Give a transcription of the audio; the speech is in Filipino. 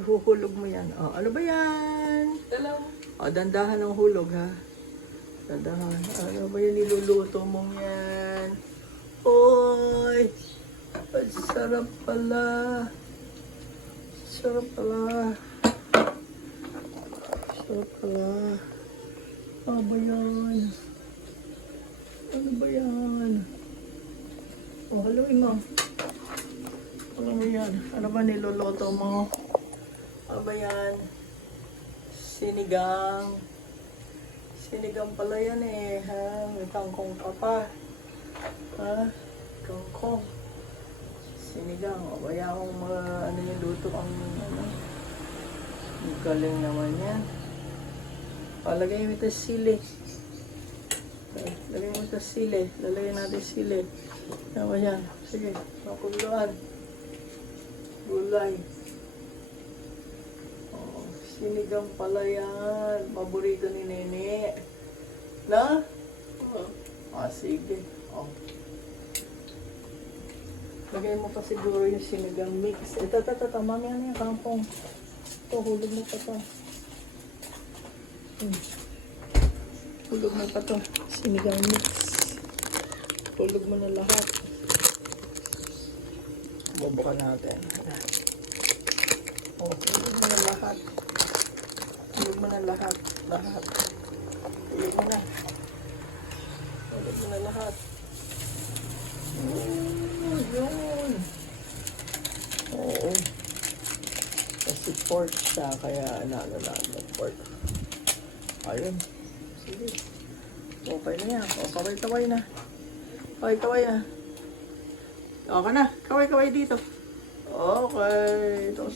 Huhulog mo yan. O, ano ba yan? Hello. O, dandahan ng hulog, ha? Dandahan. Ano ba yung niluluto mong yan? Oy! Ang sarap pala. Sarap pala. Sarap pala. Ano ba yan? Ano ba yan? O, haluin mo. Ano ba yan? Ano ba niluluto mo? Ano ba yan? Sinigang. Sinigang pala yan eh, ha? May kangkong ka pa. Ha? Kangkong. Sinigang. O kaya akong ano yung luto ang ano. Ang galing naman yan. Palagay mo ito sili. Lagay mo ito sili. Lalagay natin sili. Ano ba yan? Sige. Makuluan. Gulay. Sinigang pala yan. Paborito ni Nene. Na? Sige. Lagay mo pa siguro yung sinigang mix. Ito, mamaya na yung kampong. Ito, hulog mo pa to. Hulog mo pa to. Sinigang mix. Hulog mo na lahat. Bubukan natin. Hulog mo na lahat. Hulog mo na lahat. Hulog mo na. Hulog mo na lahat. Yun. Oo. Kasi pork siya, kaya nalalaman pork. Ayun. Sige. Okay na yan. O, kaway-kaway na. Kaway-kaway na. Okay na. Kaway-kaway dito. Okay. Ito.